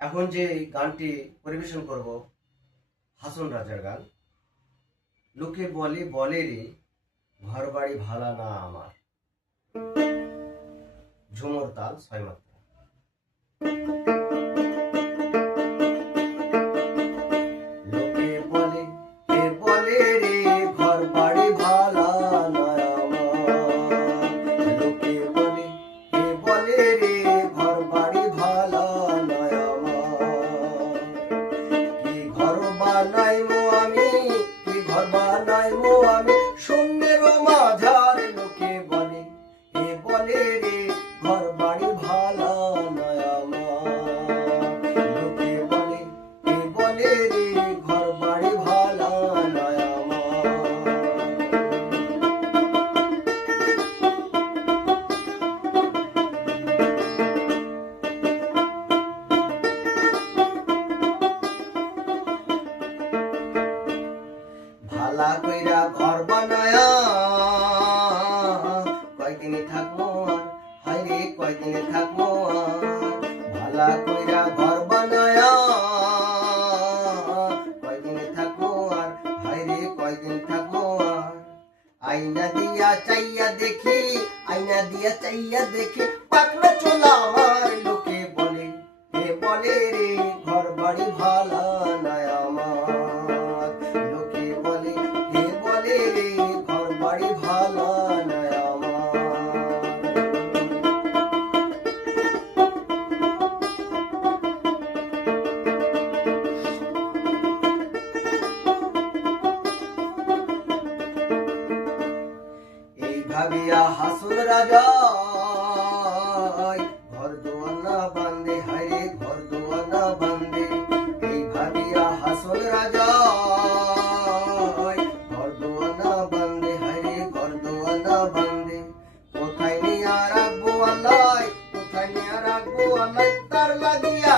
এখন যে গানটি পরিবেশন করব হাসন রাজার গান। লোকে বলে বলে রে ঘর বাড়ি ভালা না আমার। ঝুমুর তাল ৬ মাত্রা। লোকে বলে কে বলে রে ঘর বাড়ি ভালা না আমার। লোকে বলে কে বলে রে ঘর বাড়ি ভালা না আমার। কি ঘর বানাইমো আমি, কি ঘর বানাইমো আমি শূন্যের মাঝার। লোকে বলে কে বলে রে ঘর বাড়ি ভালা না আমার। লোকে বলে কে বলে রে ঘর বাড়ি ভালা না আমার। ভালা কইরা ঘর বানায়া কয়দিনে থাকবো আর, হায়রে কয়দিনে থাকবো আর। ভালা কইরা ঘর বানায়া কয়দিনে থাকবো আর, হায়রে কয়দিন থাকবো আর। আইনা দিয়া চাইয়া দেখি, আইনা দিয়া চাইয়া দেখি পাকনা চোলা আমার। লোকে বলে কে বলে রে ঘর বাড়ি ভালা না আমার। লোকে বলে কে বলে রে ঘর বাড়ি ভালা না আমার। এই ভাবিয়া হাসুন রাজা ঘর দুয়ার না বান্ধে, হায়রে ঘর দুয়ার না বান্ধে। এই ভাবিয়া হাসুন রাজা ঘর দুয়ার না বান্ধে, হায়রে ঘর দুয়ার না বান্ধে। কোথায় নিয়া রাখবো আল্লাহ, কোথায় নিয়া রাখবো আল্লাহ, তার লাগিয়া